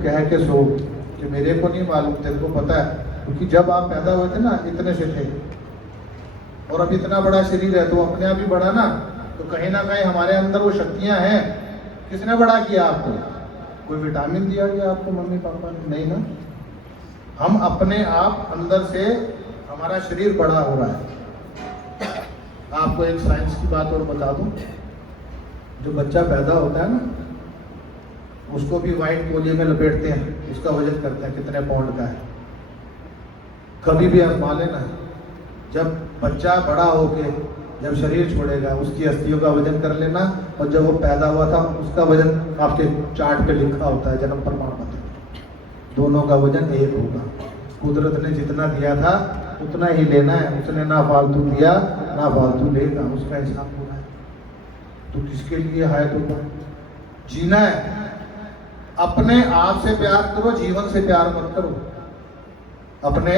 कह के सो कि मेरे को नहीं मालूम, तेरे को पता है, क्योंकि जब आप पैदा हुए थे ना इतने से थे और अब इतना बड़ा शरीर है, तो अपने आप ही बढ़ा ना। तो कहीं ना कहीं हमारे अंदर वो शक्तियां हैं। किसने बड़ा किया आपको? कोई विटामिन दिया गया आपको मम्मी पापा ने? नहीं ना। हम अपने आप अंदर से, हमारा शरीर बड़ा हो रहा है। आपको एक साइंस की बात और बता दूं, जो बच्चा पैदा होता है ना, उसको भी व्हाइट पोलियो में लपेटते हैं, उसका वजन करते हैं कितने पाउंड का है। कभी भी आजमा लेना, जब बच्चा बड़ा होके जब शरीर छोड़ेगा उसकी अस्थियों का वजन कर लेना, और जब वो पैदा हुआ था उसका वजन आपके चार्ट पे लिखा होता है, जन्म प्रमाण पत्र, दोनों का वजन एक होगा। कुदरत ने जितना दिया था उतना ही लेना है, उसने ना फालतू दिया ना फालतू लेगा, उसका हिसाब होना है। तो किसके लिए है? तो जीना है। अपने आप से प्यार करो, जीवन से प्यार मत करो। अपने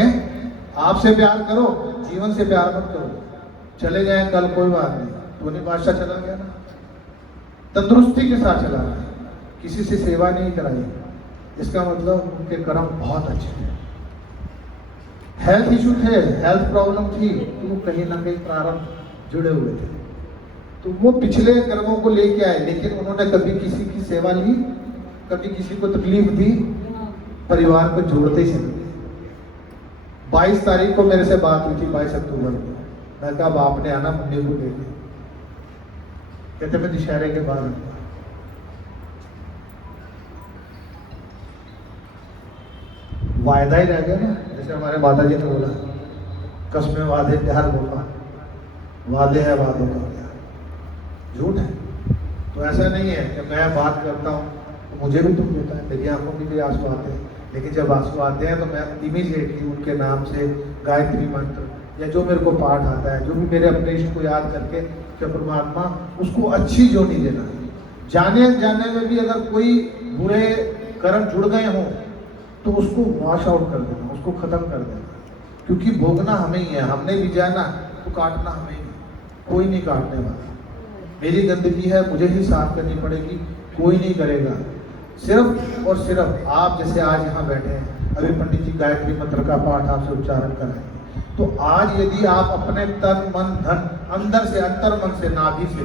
आप से प्यार करो, जीवन से प्यार मत करो। चले जाए कल कोई बात नहीं, धोनी बादशाह चला गया ना, तंदुरुस्ती के साथ चला गया, किसी से सेवा नहीं कराई, इसका मतलब उनके कर्म बहुत अच्छे थे। हेल्थ इशू थे, हेल्थ प्रॉब्लम थी, तो वो कहीं ना कहीं प्रारंभ जुड़े हुए थे, तो वो पिछले कर्मों को लेके आए, लेकिन उन्होंने कभी किसी की सेवा ली, कभी किसी को तकलीफ दी, परिवार को जोड़ते ही चले। 22 तारीख को मेरे से बात हुई थी, 22 अक्टूबर को। मैं कहा अब आपने आना मम्मी को लेके, कहते मैं दशहरे के बाद आऊंगा। वायदा ही रह गया ना, जैसे हमारे माता जी ने बोला, कसमें वादे प्यार होगा, वादे है वादों का प्यार झूठ है। तो ऐसा नहीं है कि मैं बात करता हूँ तो मुझे भी दुख देता है, मेरी आंखों में भी आंसू आते हैं, लेकिन जब आंसू आते हैं तो मैं इमीडिएटली उनके नाम से गायत्री मंत्र या जो मेरे को पाठ आता है, जो भी मेरे अपने इष्ट को याद करके कि परमात्मा उसको अच्छी जोड़ी देना। जाने जाने में भी अगर कोई बुरे कर्म जुड़ गए हों तो उसको वॉश आउट कर देना, उसको खत्म कर देना, क्योंकि भोगना हमें ही है, हमने भी जाना तो काटना हमें ही, कोई नहीं काटने वाला। मेरी गंदगी है, मुझे ही साफ करनी पड़ेगी, कोई नहीं करेगा। सिर्फ और सिर्फ आप जैसे आज यहाँ बैठे हैं, अभी पंडित जी गायत्री मंत्र का पाठ आपसे उच्चारण कराएंगे, तो आज यदि आप अपने तन मन धन अंदर से, अंतर मन से, नाभि से,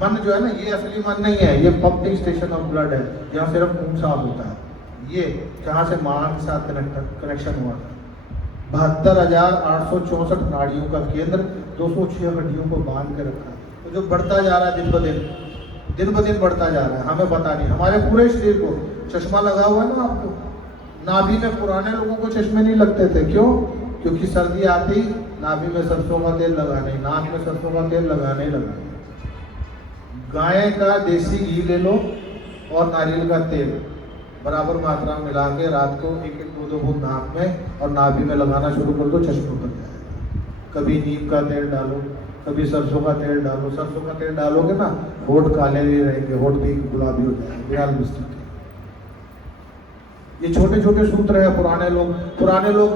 मन जो है ना ये असली मन नहीं है, ये पंपिंग स्टेशन ऑफ ब्लड है, यहाँ सिर्फ खून साफ होता है, ये जहाँ से मां के साथ कनेक्शन हुआ था। 72,864 नाड़ियों का केंद्र, 206 हड्डियों को बांध के रखा, तो जो बढ़ता जा रहा है दिन ब दिन बढ़ता जा रहा है, हमें पता नहीं। हमारे पूरे शरीर को चश्मा लगा हुआ है ना आपको, नाभि में पुराने लोगों को चश्मे नहीं लगते थे, क्यों? क्योंकि सर्दी आती, नाभि में सरसों का तेल लगाने, नाक में सरसों का तेल लगाने। गाय का देसी घी ले लो और नारियल का तेल बराबर मात्रा में मिला के रात को 1-1, 2-2 बूंद नाक में और नाभि में लगाना शुरू कर दो, चश्मा उतर जाएगा। कभी नीम का तेल डालो, कभी सरसों का तेल डालो। सरसों का तेल डालोगे ना, होठ काले नहीं रहेंगे, होठ भी गुलाबी हो जाएंगे, बिना लिपस्टिक के। ये छोटे छोटे सूत्र है। पुराने लोग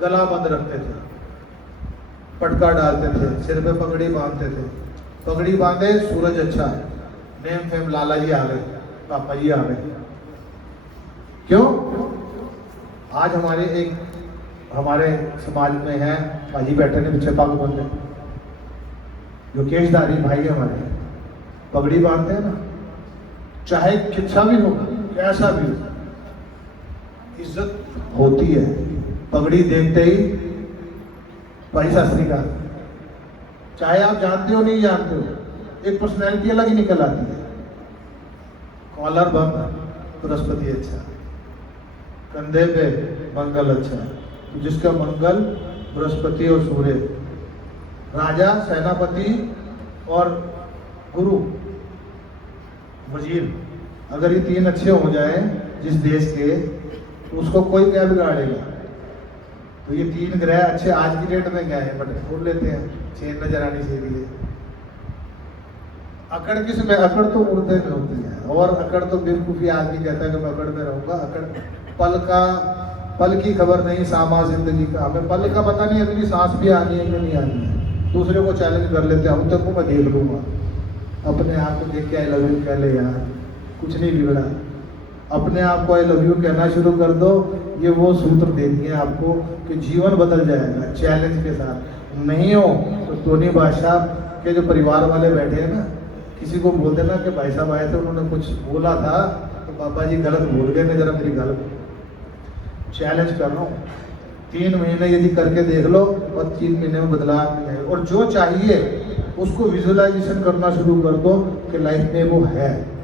गला बंद रखते थे, पटका डालते थे, सिर पे पगड़ी बांधते थे, पगड़ी बांधे सूरज अच्छा, नेम फेम लाला जी आ गए, पापा जी आ गए। क्यों? आज हमारे समाज में है, भाई बैठे ने पीछे पग बंधे, जो केशधारी भाई हमारे पगड़ी बांधते हैं ना, चाहे कितना भी हो, कैसा भी हो, इज्जत होती है। पगड़ी देखते ही भाई सत श्री अकाल, चाहे आप जानते हो नहीं जानते हो, एक पर्सनैलिटी अलग ही निकल आती है। कॉलर बंद, बृहस्पति अच्छा, कंधे पे मंगल अच्छा, तो जिसका मंगल, बृहस्पति और सूर्य, राजा, सेनापति और गुरु, वजीर, अगर ये 3 अच्छे हो जाए जिस देश के, तो उसको कोई क्या बिगाड़ेगा। तो ये 3 ग्रह अच्छे आज की डेट में गए हैं, बट छोड़ लेते हैं, चेन नजर आनी चाहिए। अकड़ किस में? अकड़ तो मुर्दे में होती है, और अकड़ तो बेवकूफी आदमी कहता है कि मैं अकड़ में रहूंगा। अकड़ पल की खबर नहीं, सामा जिंदगी का। हमें पल का पता नहीं अगली सांस भी आनी है कि नहीं आनी है। दूसरे को चैलेंज कर लेते हैं, हम तक को मैं देख लूंगा, अपने आप को देख के आई लव यू कह ले यार, कुछ नहीं बिगड़ा। अपने आप को आई लव यू कहना शुरू कर दो। ये वो सूत्र देती है आपको कि जीवन बदल जाएगा चैलेंज के साथ। नहीं हो तो टोनी बादशाह के जो परिवार वाले बैठे हैं ना, किसी को बोल देना कि भाई साहब आए थे, उन्होंने कुछ बोला था तो पापा जी गलत बोल गए, मैं जरा मेरी गलत चैलेंज कर रहा हूँ। 3 महीने यदि करके देख लो और 3 महीने में बदलाव मिलेगा। और जो चाहिए उसको विजुअलाइजेशन करना शुरू कर दो कि लाइफ में वो है।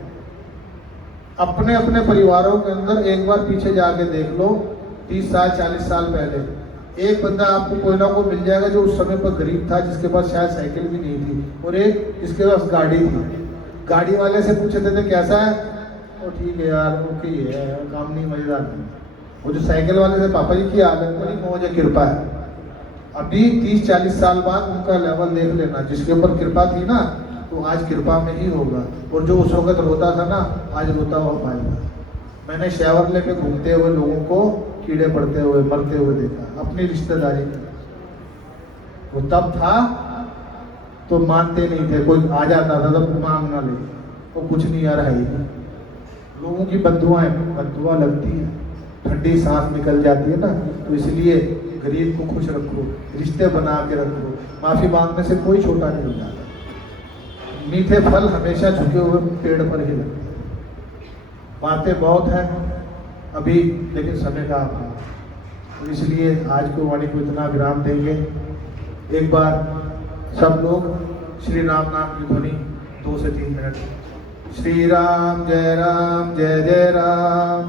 अपने अपने परिवारों के अंदर एक बार पीछे जाके देख लो, 30 साल 40 साल पहले एक बंदा आपको कोई ना कोई मिल जाएगा जो उस समय पर गरीब था, जिसके पास शायद साइकिल भी नहीं थी, और एक जिसके पास गाड़ी थी। गाड़ी वाले से पूछते थे कैसा है, वो ठीक है यार, ओके है, काम नहीं, मजेदार नहीं। वो जो साइकिल वाले से पापा जी की हालत बड़ी मौज है, कृपा है। अभी 30-40 साल बाद उनका लेवल देख लेना, जिसके ऊपर कृपा थी ना तो आज कृपा में ही होगा, और जो उस वक्त रोता था ना आज रोता हुआ पाएगा। मैंने शेवरले पे घूमते हुए लोगों को कीड़े पड़ते हुए मरते हुए देखा, अपनी रिश्तेदारी में। वो तब था तो मानते नहीं थे, कोई आ जाता था तो मांगना ले, वो कुछ नहीं यार है ही नहीं। लोगों की बद्दुआ लगती है, ठंडी सांस निकल जाती है ना, तो इसलिए गरीब को खुश रखो, रिश्ते बना के रखो। माफी मांगने से कोई छोटा नहीं हो जाता। मीठे फल हमेशा झुके हुए पेड़ पर ही लगते हैं। बातें बहुत हैं अभी, लेकिन समय का अभाव, तो इसलिए आज को वाणी को इतना विराम देंगे। एक बार सब लोग श्री राम नाम की ध्वनि 2 से 3 मिनट। श्री राम जय राम जय जय राम,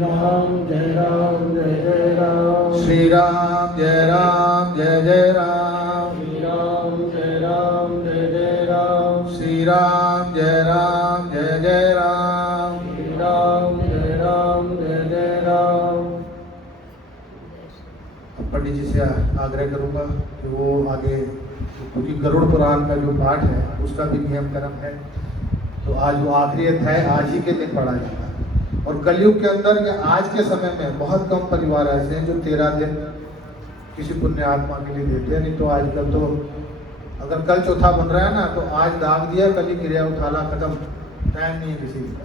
राम जय राम जय जय राम, श्री राम जय राम जय जय राम, श्री राम जय राम जय जय राम, श्री राम जय राम जय जय राम, श्री राम जय राम जय जय राम। पंडित जी से आग्रह करूंगा कि वो आगे, क्योंकि गरुड़ पुराण का जो पाठ है उसका भी नियम कर्म है, तो आज वो आखिरी अध्याय आज ही के दिन पढ़ा जाता है। और कलयुग के अंदर या आज के समय में बहुत कम परिवार ऐसे हैं जो 13 दिन किसी पुण्य आत्मा के लिए देते हैं। नहीं तो आजकल तो अगर कल चौथा बन रहा है ना तो आज दाग दिया, कल ही क्रिया उठाना, खत्म, टाइम नहीं है किसी के पास।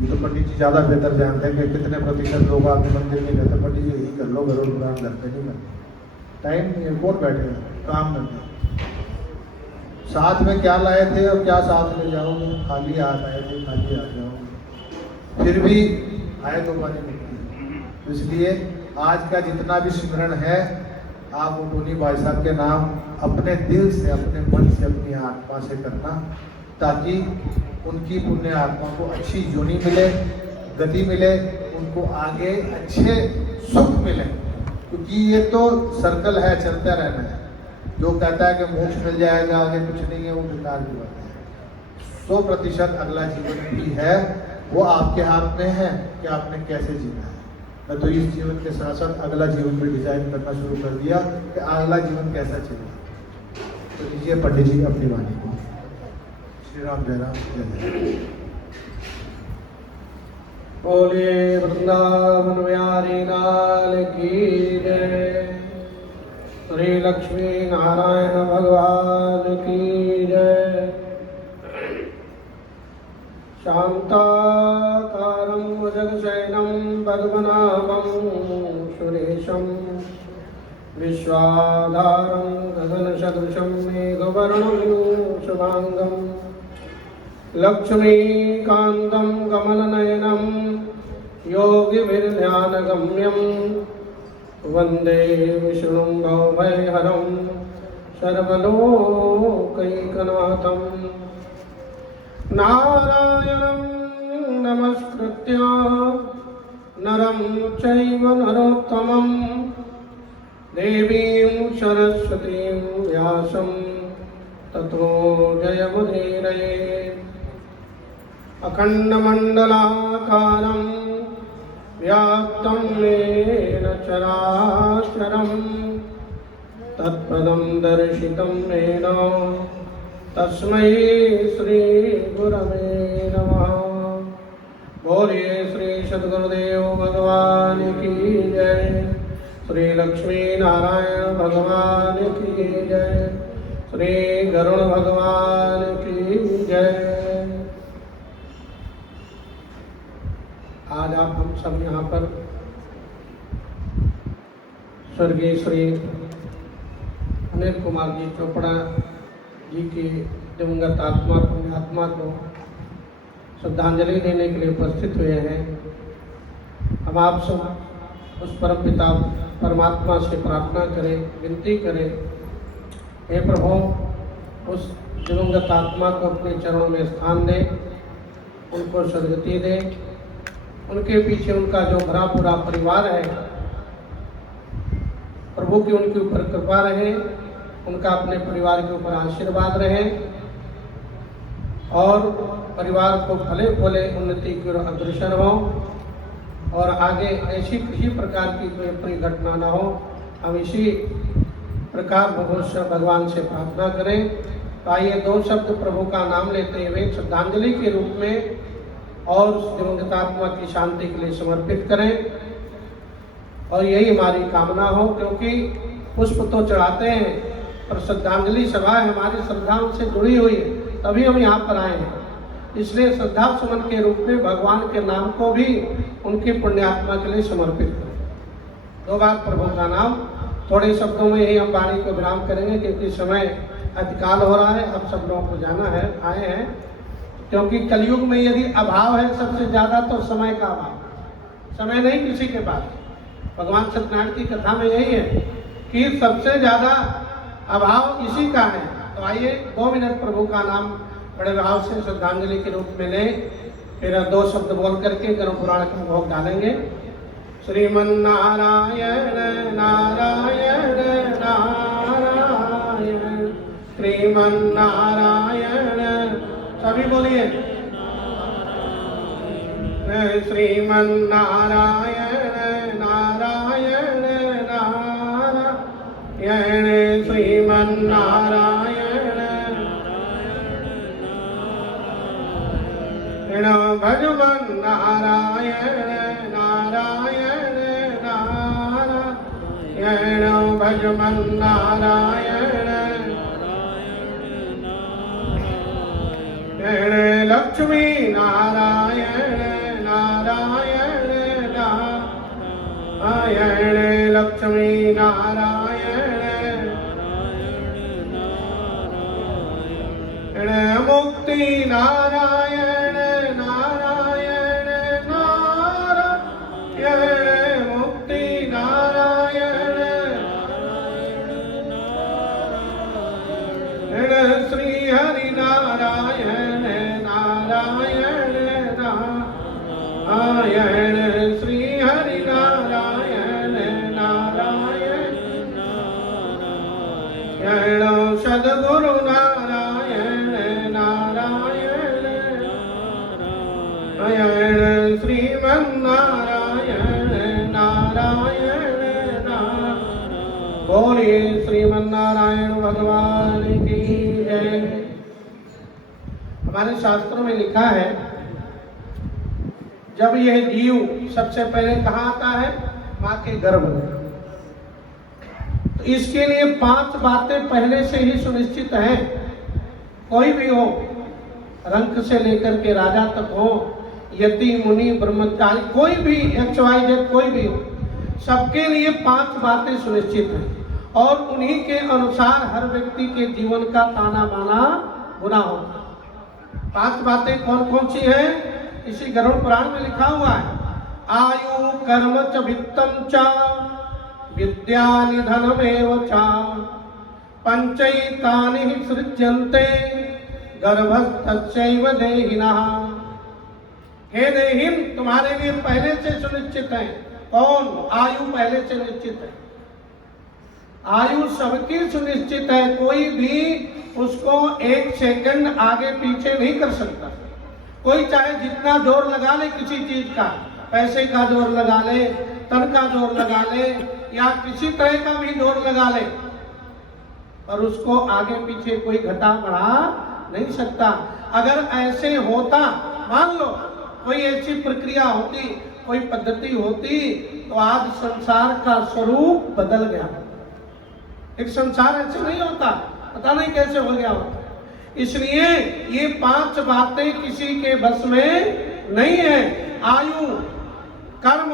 ये तो पंडित जी ज़्यादा बेहतर जानते हैं कि कितने प्रतिशत लोग आपके मंदिर में कहते हैं पंडित जी यही कर लो, गरुड़ पुराण घर पे नहीं करते, टाइम नहीं है, कौन बैठेगा काम करना। साथ में क्या लाए थे और क्या साथ ले जाओगे, खाली हाथ आए थे खाली आ जाओगे, फिर भी आए तो पानी मिलती है। तो इसलिए आज का जितना भी सिमरन है आप वो टोनी भाई साहब के नाम अपने दिल से, अपने मन से, अपनी आत्मा से करना, ताकि उनकी पुण्य आत्मा को अच्छी योनि मिले, गति मिले, उनको आगे अच्छे सुख मिले। क्योंकि ये तो सर्कल है, चलता रहना है। जो कहता है कि मोक्ष मिल जाएगा आगे कुछ नहीं है, वो बेकार की बात है। 100% अगला जीवन भी है, वो आपके हाथ में है कि आपने कैसे जीना है। मैं तो इस जीवन के साथ साथ अगला जीवन भी डिजाइन करना शुरू कर दिया कि अगला जीवन कैसा चलेगा। तो लीजिए पंडित जी अपनी वाणी को। श्री राम जय राम जय जय। बोले वृंदावन बिहारी लाल की जय, श्री लक्ष्मी नारायण भगवान की जय। शांताकारं भुजगशयनं पद्मनाभं सुरेशं, विश्वाधारं गगनसदृशं मेघवर्णं शुभांगं, लक्ष्मीकान्तं कमलनयनं योगिभिर्ध्यानगम्यं, वन्दे विष्णुं भवभयहरं सर्वलोकैकनाथं। नारायणं नमस्कृत्य नरं चैव नरोत्तमं, देवीं सरस्वतीं व्यासं ततो जयमुदीरये। अखण्डमण्डलाकारं व्याप्तं येन चराचरं, तत्पदं दर्शितं येन तस्मै श्री गुरवे नमः। बोलिए श्री सद्गुरुदेव भगवान की जय, श्री लक्ष्मी नारायण भगवान की जय, श्री गरुड़ भगवान की जय। आज आप हम सब यहाँ पर स्वर्गीय श्री अनिल कुमार जी चोपड़ा जी की दिवंगत आत्मा पुण्यात्मा को श्रद्धांजलि देने के लिए उपस्थित हुए हैं। हम आप सब उस परम पिता परमात्मा से प्रार्थना करें, विनती करें, हे प्रभु उस दिवंगत आत्मा को अपने चरणों में स्थान दे, उनको सद्गति दे, उनके पीछे उनका जो भरा पूरा परिवार है, प्रभु की उनके ऊपर कृपा रहे, उनका अपने परिवार के ऊपर आशीर्वाद रहे और परिवार को फले फूले उन्नति की ओर अग्रसर हो और आगे ऐसी किसी प्रकार की कोई अपनी घटना न हो। हम इसी प्रकार भगवान से प्रार्थना करें। तो आइए दो शब्द प्रभु का नाम लेते हुए श्रद्धांजलि के रूप में और उस दिवंगत आत्मा की शांति के लिए समर्पित करें और यही हमारी कामना हो, क्योंकि पुष्प तो चढ़ाते हैं पर श्रद्धांजलि सभा हमारी श्रद्धाओं से जुड़ी हुई है, तभी हम यहाँ पर आए हैं। इसलिए श्रद्धा सुमन के रूप में भगवान के नाम को भी उनकी पुण्यात्मा के लिए समर्पित करें। दो बार प्रभु का नाम, थोड़े शब्दों में ही हम वाणी को विराम करेंगे क्योंकि समय अतिकाल हो रहा है। अब सब लोगों को जाना है, आए हैं, क्योंकि कलयुग में यदि अभाव है सबसे ज्यादा तो समय का अभाव। समय नहीं किसी के पास। भगवान सत्यनारायण की कथा में यही है कि सबसे ज्यादा अभाव इसी का है। तो आइए 2 मिनट प्रभु का नाम बड़े भाव से श्रद्धांजलि के रूप में लें, फिर 2 शब्द बोल करके गर्म पुराण का भोग डालेंगे। श्रीमन्नारायण नारायण नारायण श्रीमन्नारायण, सभी बोलिए श्रीमन्नारायण नारायण नारायण श्रीमन्नारायण भगवन नारायण नारायण नारायण भगवन नारायण लक्ष्मी नारायण नारायण नारायण लक्ष्मी नारायण मुक्ति नारायण नारायण नारायण मुक्ति नारायण श्री हरि नारायण नारायण नारायण श्री हरि नारायण नारायण सद्गुरु नारायण नारायण नारायण श्रीमन्नारायण नारायण नारायण। बोलिए श्रीमन्नारायण भगवान की जय। हमारे शास्त्रों में लिखा है जब यह जीव सबसे पहले कहाँ आता है? माँ के गर्भ में। तो इसके लिए 5 बातें पहले से ही सुनिश्चित हैं। कोई भी हो, रंक से लेकर के राजा तक हो, यति मुनि ब्रह्मचारी, कोई भी XYZ कोई भी हो, सबके लिए 5 बातें सुनिश्चित हैं और उन्हीं के अनुसार हर व्यक्ति के जीवन का ताना बाना बुना होता। 5 बातें कौन कौन सी हैं? इसी गरुड़ पुराण में लिखा हुआ है। आयु कर्म च वित्तम च विद्या निधनमेव च पंचैतानि हि सृज्यन्ते गर्भस्थस्यैव देहिनः। हे देहिन, तुम्हारे लिए पहले से सुनिश्चित है। कौन? आयु पहले से निश्चित है। आयु सबकी सुनिश्चित है, कोई भी उसको 1 सेकंड आगे पीछे नहीं कर सकता। कोई चाहे जितना जोर लगा ले किसी चीज का, पैसे का जोर लगा ले, तन का जोर लगा ले या किसी तरह का भी जोर लगा ले, पर उसको आगे पीछे कोई घटा बढ़ा नहीं सकता। अगर ऐसे होता, मान लो कोई ऐसी प्रक्रिया होती, कोई पद्धति होती, तो आज संसार का स्वरूप बदल गया। एक संसार ऐसे नहीं होता, पता नहीं कैसे हो गया होता। इसलिए ये 5 बातें किसी के बस में नहीं है। आयु कर्म,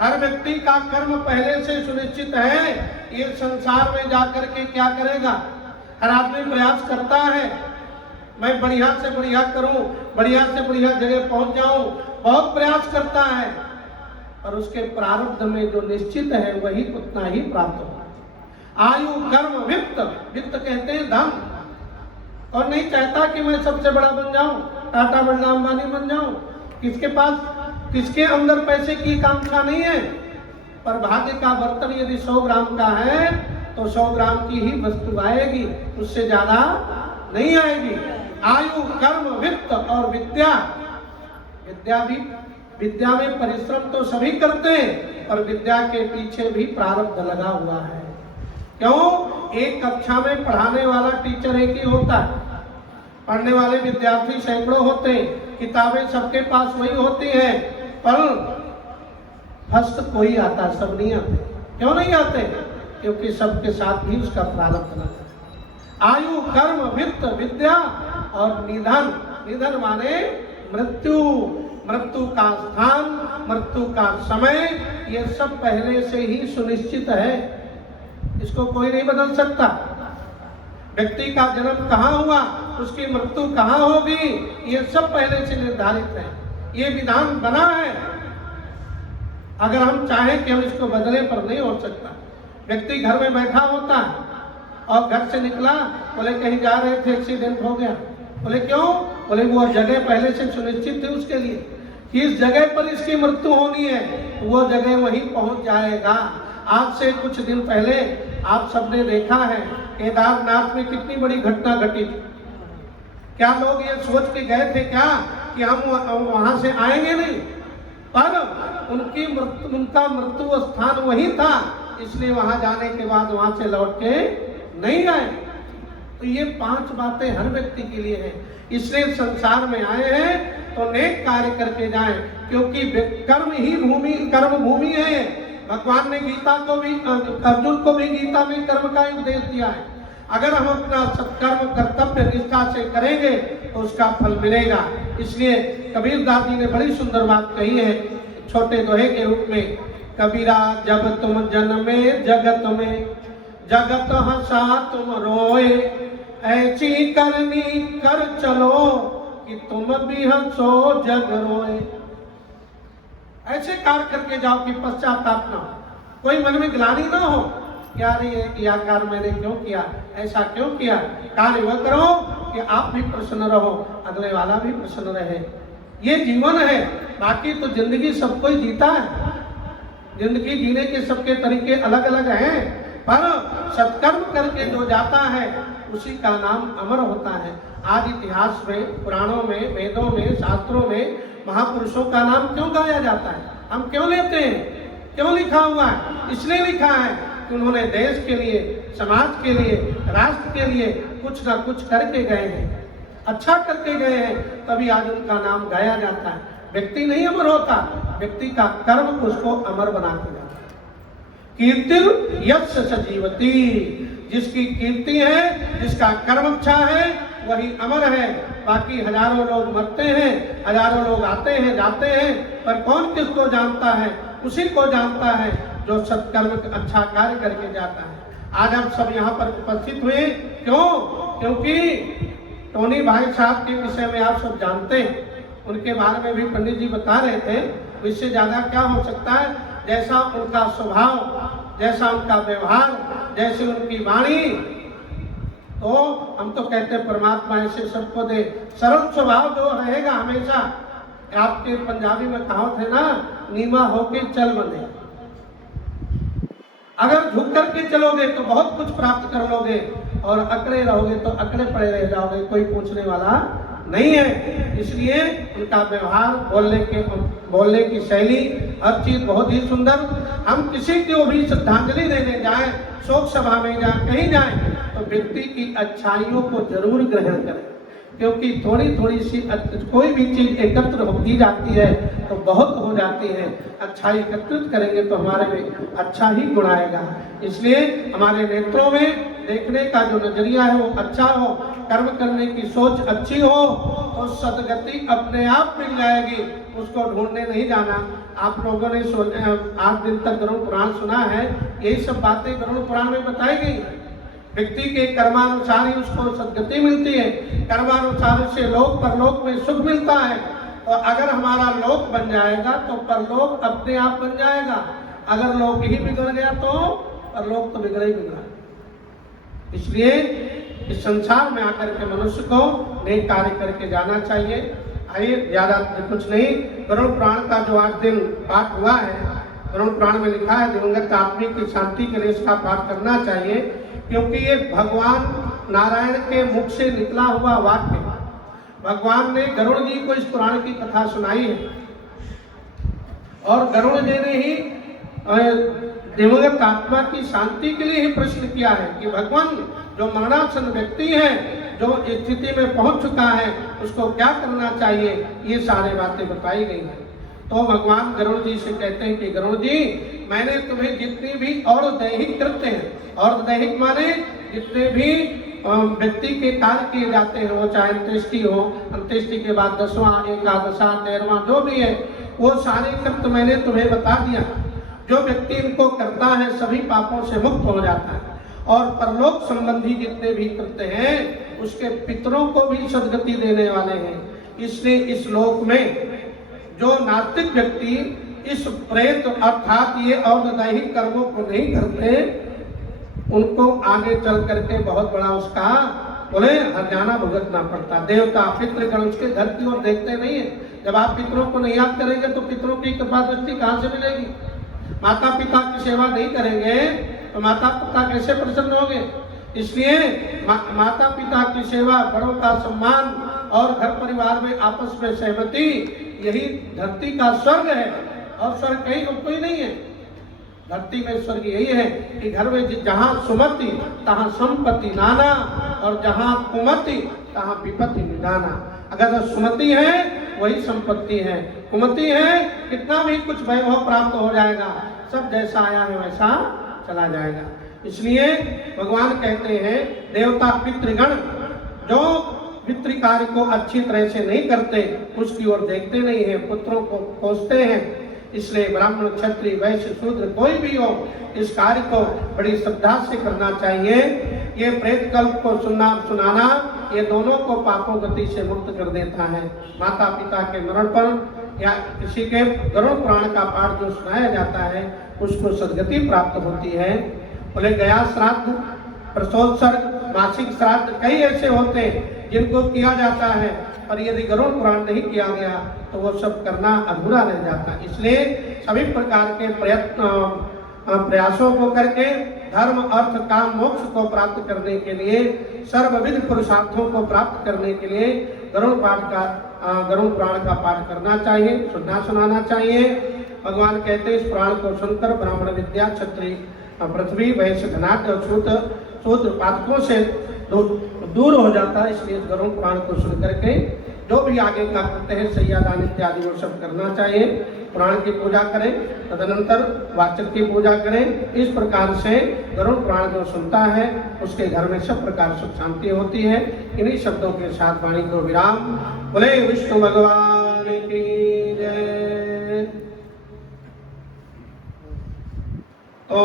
हर व्यक्ति का कर्म पहले से सुनिश्चित है। ये संसार में जाकर के क्या करेगा? हर आदमी प्रयास करता है मैं बढ़िया से बढ़िया करूं, बढ़िया से बढ़िया जगह पहुंच जाऊं, बहुत प्रयास करता है, और उसके प्रारब्ध में जो निश्चित है वही उतना ही प्राप्त होगा। आयु कर्म वित्त, वित्त कहते हैं धन, और नहीं चाहता कि मैं सबसे बड़ा बन जाऊं, टाटा बिरला अंबानी बन जाऊं। किसके पास, किसके अंदर पैसे की कांक्षा नहीं है, पर भाग्य का बर्तन यदि 100 ग्राम का है तो 100 ग्राम की ही वस्तु आएगी, उससे ज्यादा नहीं आएगी। आयु कर्म वित्त और विद्या, विद्या भी, विद्या में परिश्रम तो सभी करते हैं, पर विद्या के पीछे भी प्रारब्ध लगा हुआ है। क्यों? एक कक्षा में पढ़ाने वाला टीचर एक ही होता है, पढ़ने वाले विद्यार्थी सैकड़ों होते हैं, किताबें सबके पास वही होती हैं, पर फर्स्ट कोई आता, सब नहीं आते। क्यों नहीं आते? क्योंकि सबके साथ भी उसका प्रारब्ध लगा। आयु कर्म वित्त विद्या और निधन, निधन माने मृत्यु, मृत्यु का स्थान, मृत्यु का समय, ये सब पहले से ही सुनिश्चित है, इसको कोई नहीं बदल सकता। व्यक्ति का जन्म कहाँ हुआ, उसकी मृत्यु कहाँ होगी, ये सब पहले से निर्धारित है, ये विधान बना है। अगर हम चाहें कि हम इसको बदले, पर नहीं हो सकता। व्यक्ति घर में बैठा होता है और घर से निकला, बोले कहीं जा रहे थे, एक्सीडेंट हो गया, बोले क्यों? बोले वो जगह पहले से सुनिश्चित थी उसके लिए कि इस जगह पर इसकी मृत्यु होनी है, वो जगह वहीं पहुंच जाएगा। आज से कुछ दिन पहले आप सबने देखा है केदारनाथ में कितनी बड़ी घटना घटी। क्या लोग ये सोच के गए थे क्या कि हम वहां से आएंगे नहीं? पर उनका मृत्यु स्थान वही था, इसलिए वहां जाने के बाद वहां से लौट के नहीं आए। तो ये 5 बातें हर व्यक्ति के लिए हैं। इसलिए संसार में आए हैं तो नेक कार्य करके जाएं, क्योंकि कर्म ही भूमि, कर्म भूमि है। भगवान ने गीता को भी, अर्जुन को भी गीता में कर्म का उपदेश दिया है। अगर हम अपना सत्कर्म कर्तव्य निष्ठा से करेंगे तो उसका फल मिलेगा। इसलिए कबीरदास जी ने बड़ी सुंदर बात कही है छोटे दोहे के रूप में। कबीरा जब तुम जन्मे जगत में, जगत हंसा तुम रोए, ऐसी करनी कर चलो कि तुम भी हंसो जग रोए। ऐसे कार्य करके जाओ कि पश्चाताप ना हो, कोई मन में ग्लानि ना हो, क्या रे ये किया कार्य मैंने क्यों किया, ऐसा क्यों किया। कार्य वह करो कि आप भी प्रसन्न रहो, अगले वाला भी प्रसन्न रहे। ये जीवन है। बाकी तो जिंदगी सब कोई जीता है, जिंदगी जीने के सबके तरीके अलग अलग हैं, पर सत्कर्म करके जो जाता है उसी का नाम अमर होता है। आज इतिहास में, पुराणों में, वेदों में, शास्त्रों में महापुरुषों का नाम क्यों गाया जाता है? हम क्यों लेते हैं? क्यों लिखा हुआ है? इसलिए लिखा है कि उन्होंने देश के लिए, समाज के लिए, राष्ट्र के लिए कुछ ना कुछ करके गए हैं, अच्छा करके गए हैं, तभी आज उनका नाम गाया जाता है। व्यक्ति नहीं अमर होता, व्यक्ति का कर्म उसको अमर बना के जाता है। कीर्ति यश सजीवती, जिसकी कीर्ति है, जिसका कर्म अच्छा है, वही अमर है। बाकी हजारों लोग मरते हैं, हजारों लोग आते हैं जाते हैं, पर कौन किसको जानता है? उसी को जानता है जो सत्कर्म अच्छा कार्य करके जाता है। आज आप सब यहाँ पर उपस्थित हुए क्यों? क्योंकि टोनी भाई साहब के विषय में आप सब जानते हैं, उनके बारे में भी पंडित जी बता रहे थे। इससे ज्यादा क्या हो सकता है? जैसा उनका स्वभाव, जैसा उनका व्यवहार, जैसे उनकी वाणी, तो हम तो कहते हैं परमात्मा ऐसे सबको दे। सरल स्वभाव जो रहेगा हमेशा, आपके पंजाबी में कहावत है ना, नीमा होके चल बने। अगर झुक करके चलोगे तो बहुत कुछ प्राप्त कर लोगे, और अकड़े रहोगे तो अकड़े पड़े रह जाओगे, कोई पूछने वाला नहीं है। इसलिए उनका व्यवहार, बोलने की शैली, हर चीज बहुत ही सुंदर। हम किसी को भी श्रद्धांजलि देने जाए, शोक सभा में जाए, कहीं जाए, तो व्यक्ति की अच्छाइयों को जरूर ग्रहण करें, क्योंकि थोड़ी थोड़ी सी कोई भी चीज एकत्र होती जाती है तो बहुत हो जाती है। अच्छाई एकत्रित करेंगे तो हमारे में अच्छा ही गुण आएगा। इसलिए हमारे नेत्रों में देखने का जो नजरिया है वो अच्छा हो, कर्म करने की सोच अच्छी हो, तो सदगति अपने आप मिल जाएगी, उसको ढूंढने नहीं जाना। आप लोगों ने 8 दिन तक गरुड़ पुराण सुना है, यही सब बातें गरुड़ पुराण में बताई गई है। व्यक्ति के कर्मानुसार ही उसको सदगति मिलती है, कर्मानुसार से लोक परलोक में सुख मिलता है। और अगर हमारा लोक बन जाएगा तो परलोक अपने आप बन जाएगा। अगर लोक ही बिगड़ गया तो परलोक तो बिगड़ा ही बिगड़ा। इसलिए इस संसार में आकर के मनुष्य को नेक कार्य करके जाना चाहिए। आइए, ज्यादा कुछ नहीं, गरुड़ पुराण का जो 8 दिन पाठ हुआ है, गरुड़ पुराण में लिखा है दिवंगत आदमी की शांति के लिए इसका पाठ करना चाहिए, क्योंकि ये भगवान नारायण के मुख से निकला हुआ वाक्य। भगवान ने गरुड़ जी को इस पुराण की कथा सुनाई है और गरुड़ जी ने ही दिवंगत आत्मा की शांति के लिए ही प्रश्न किया है कि भगवान, जो मरणासन व्यक्ति है, जो इस स्थिति में पहुंच चुका है, उसको क्या करना चाहिए, ये सारी बातें बताई गई हैं। तो भगवान गरुड़ जी से कहते हैं कि गरुड़ जी, मैंने तुम्हें जितनी भी और दैहिक कृत्य हैं, और दैहिक माने जितने भी व्यक्ति के कार्य किए जाते हैं, वो चाहे अंत्येष्टि हो, अंत्येष्टि के बाद 10वां, एकादशा, 13वां जो भी है, वो सारे कृत्य मैंने तुम्हें बता दिया। जो व्यक्ति इनको करता है सभी पापों से मुक्त हो जाता है। और परलोक संबंधी जितने भी कृत्य हैं, उसके पितरों को भी सदगति देने वाले हैं। इसलिए इस लोक में जो नास्तिक व्यक्ति इस प्रेत अर्थात ये और दैहिक कर्मों को नहीं करते, उनको आगे चल करके बहुत बड़ा उसका बोले हरजाना भुगतना पड़ता। देवता पितृगण उसके घर की ओर देखते नहीं है। जब आप पितरों को नहीं याद करेंगे तो पितरों की कृपा दृष्टि कहाँ से मिलेगी? माता पिता की सेवा नहीं करेंगे तो माता पिता कैसे प्रसन्न होंगे? इसलिए माता पिता की सेवा, बड़ों का सम्मान और घर परिवार में आपस में सहमति, यही धरती का स्वर्ग है। और स्वर्ग कहीं कोई नहीं है। धरती में स्वर्ग यही है कि घर में जहाँ सुमति तहाँ संपत्ति नाना, और जहाँ कुमति तहाँ विपत्ति निदाना। अगर सुमति है वही संपत्ति है, कुमति है कितना भी कुछ वैभव प्राप्त हो जाएगा, सब जैसा आया है वैसा चला जाएगा। इसलिए भगवान कहते हैं देवता पितृगण जो पितृ कार्य को अच्छी तरह से नहीं करते, उसकी ओर देखते नहीं है, पुत्रों को कोसते हैं। इसलिए ब्राह्मण, क्षत्रिय, वैश्य, शूद्र कोई भी हो, इस कार्य को बड़ी श्रद्धा से करना चाहिए। ये प्रेत कल्प को सुनाना ये दोनों को पापों गति से मुक्त कर देता है। माता पिता के मरण पर या किसी के गरुड़ पुराण का पाठ जो सुनाया जाता है, उसको सदगति प्राप्त होती है। बोले गया श्राद्ध, प्रसोत्सर्ग, मासिक श्राद्ध कई ऐसे होते हैं जिनको किया जाता है, और यदि गरुड़ पुराण नहीं किया गया तो वो सब करना अधूरा रह जाता। इसलिए सभी प्रकार के प्रयासों को करके धर्म, अर्थ, काम, मोक्ष को प्राप्त करने के लिए, सर्वविध पुरुषार्थों को प्राप्त करने के लिए गरुड़ पुराण का पाठ करना चाहिए, सुनाना चाहिए। भगवान कहते हैं इस पुराण को सुनकर ब्राह्मण विद्या, क्षत्रिय, पृथ्वी, वैश्य, धनाढ्य और शूद्र पातकों से दूर हो जाता है। इसलिए गरुड़ पुराण को सुन करके जो भी आगे का करते हैं सैयादान इत्यादि वो सब करना चाहिए। पुराण की पूजा करें, तदनंतर वाचक की पूजा करें। इस प्रकार से गरुड़ पुराण जो सुनता है उसके घर में सब प्रकार सुख शांति होती है। इन्हीं शब्दों के साथ वाणी को विराम। बोले विष्णु भगवान की जय। तो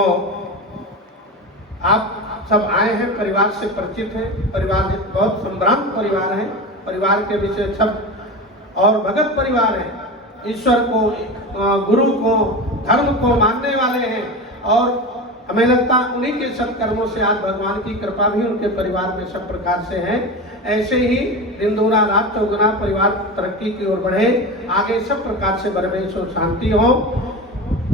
आप सब आए हैं, परिवार से परिचित हैं। परिवार बहुत संभ्रांत परिवार है, परिवार के विषय सब और भगत परिवार है। ईश्वर को, गुरु को, धर्म को मानने वाले हैं, और हमें लगता उन्हीं के सत्कर्मों से आज भगवान की कृपा भी उनके परिवार में सब प्रकार से है। ऐसे ही दिन दूना रात चौगुना परिवार तरक्की की ओर बढ़े, आगे सब प्रकार से बरबेश और शांति हो।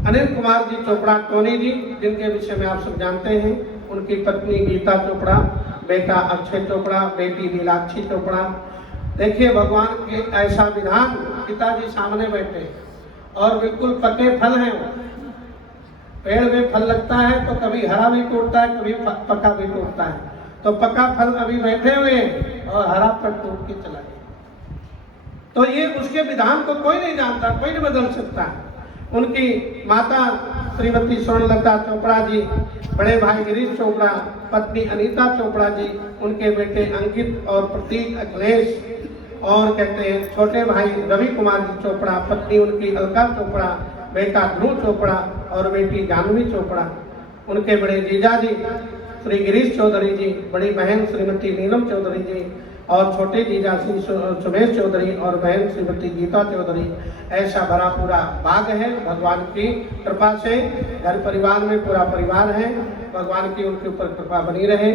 अनिल कुमार जी चोपड़ा टोनी जी, जिनके विषय में आप सब जानते हैं, उनकी पत्नी गीता चोपड़ा, बेटा अक्षय चोपड़ा, बेटी नीलाक्षी चोपड़ा। देखिए भगवान के ऐसा विधान, पिताजी सामने बैठे और बिल्कुल पके फल हैं। पेड़ में फल लगता है तो कभी हरा भी टूटता है, कभी पका भी टूटता है। तो पका फल अभी बैठे हुए और हरा फल टूट के चला गया। तो ये उसके विधान को कोई नहीं जानता, कोई नहीं बदल सकता। उनकी माता श्रीमती स्वर्णलता चोपड़ा जी, बड़े भाई गिरीश चोपड़ा, पत्नी अनीता चोपड़ा जी, उनके बेटे अंकित और प्रतीक, अखिलेश और कहते हैं छोटे भाई रवि कुमार जी चोपड़ा, पत्नी उनकी अलका चोपड़ा, बेटा ध्रुव चोपड़ा और बेटी जानवी चोपड़ा, उनके बड़े जीजा जी श्री गिरीश चौधरी जी, बड़ी बहन श्रीमती नीलम चौधरी जी और छोटे जीजा श्री सुमेश चौधरी और बहन श्रीमती गीता चौधरी। ऐसा भरा पूरा बाग है। भगवान की कृपा से घर परिवार में पूरा परिवार है। भगवान की उनके ऊपर कृपा बनी रहे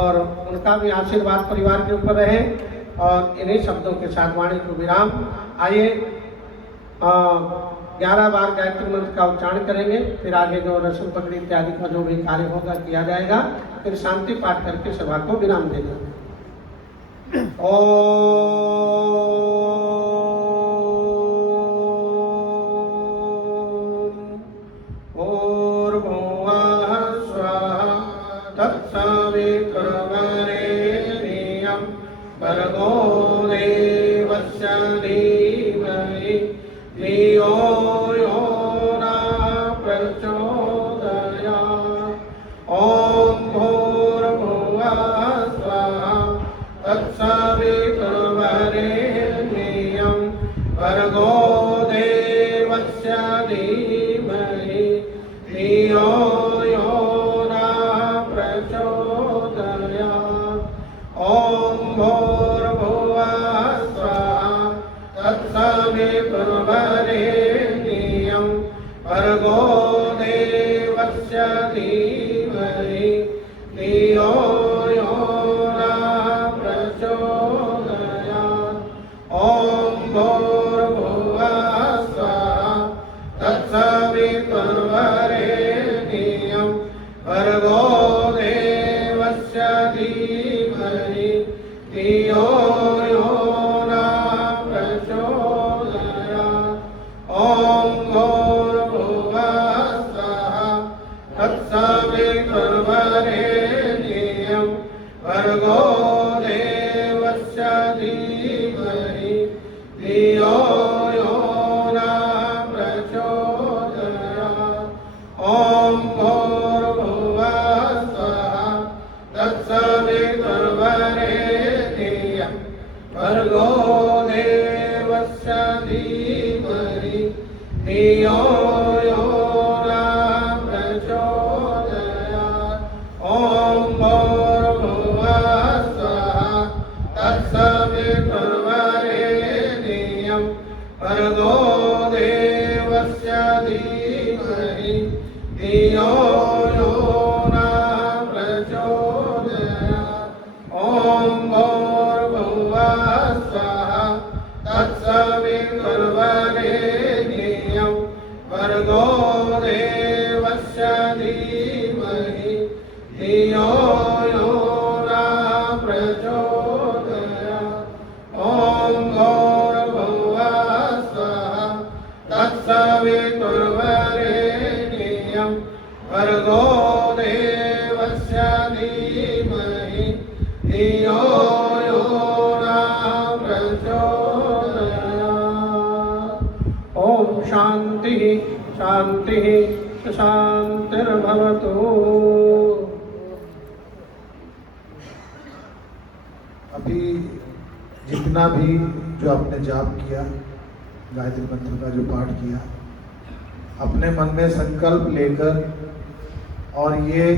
और उनका भी आशीर्वाद परिवार के ऊपर रहे। और इन्हीं शब्दों के साथ वाणी को विराम। आइए 11 बार गायत्री मंत्र का उच्चारण करेंगे, फिर आगे जो रस्म पकड़ी इत्यादि का जो भी कार्य होगा किया जाएगा, फिर शांति पाठ करके सभा को विराम देंगे। भूर्भुवः स्वः तत्सवितुर्वरेण्यं भर्गो देवस्य धीमहि धियो यो नः प्रचोदयात्। ॐ भूर्भुवः स्वः तत्सवितुर्वरेण्यं भर्गो देवस्य धीमहि धियो यो नः प्रचोदयात्। ॐ भूर्भुवः स्वः तत्सवितुर्वरेण्यं भर्गो देवस्य धीमहि धियो यो नः प्रचोदयात्। ॐ भूर्भुवः स्वः तत्सवितुर्वरेण्यं भर्गो देवस्य धीमहि धियो यो नः प्रचोदयात्। ॐ भूर्भुवः स्वः तत्सवितुर्वरेण्यं भर्गो देवस्य धीमहि धियो यो नः प्रचोदयात्। ॐ भूर्भुवः स्वः तत्सवितुर्वरेण्यं भर्गो देवस्य धीमहि धियो यो नः प्रचोदयात्। ॐ भूर्भुवः स्वः तत्सवितुर्वरेण्यं भर्गो देवस्य धीमहि धियो यो नः प्रचोदयात्। ॐ भूर्भुवः स्वः तत्सवितुर्वरेण्यं भर्गो देवस्य धीमहि धियो यो नः प्रचोदयात्। ॐ भूर्भुवः स्वः तत्सवितुर्वरेण्यं भर्गो देवस्य धीमहि धियो यो नः प्रचोदयात्। ॐ शांति शांति शांतिर्भवतु। अभी जितना भी जो आपने जाप किया, गायत्री मंत्र का जो पाठ किया, अपने मन में संकल्प लेकर और ये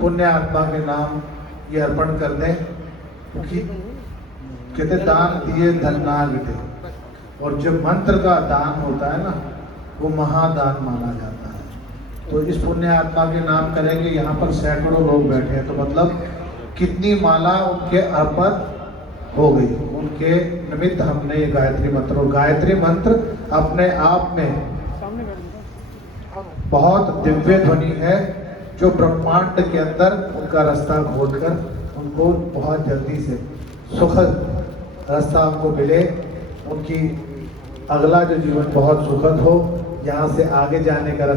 पुण्य आत्मा के नाम ये अर्पण कर दें, क्योंकि कहते दान दिए धन ना गिटे, और जब मंत्र का दान होता है ना, वो महादान माना जाता है। तो इस पुण्य आत्मा के नाम करेंगे। यहाँ पर सैकड़ों लोग बैठे हैं, तो मतलब कितनी माला उनके अर्पण हो गई, उनके निमित्त हमने ये गायत्री मंत्र, और गायत्री मंत्र अपने आप में बहुत दिव्य ध्वनि है, जो ब्रह्मांड के अंदर उनका रास्ता खोलकर उनको बहुत जल्दी से सुखद रास्ता उनको मिले, उनकी अगला जो जीवन बहुत सुखद हो, यहाँ से आगे जाने का रास्ता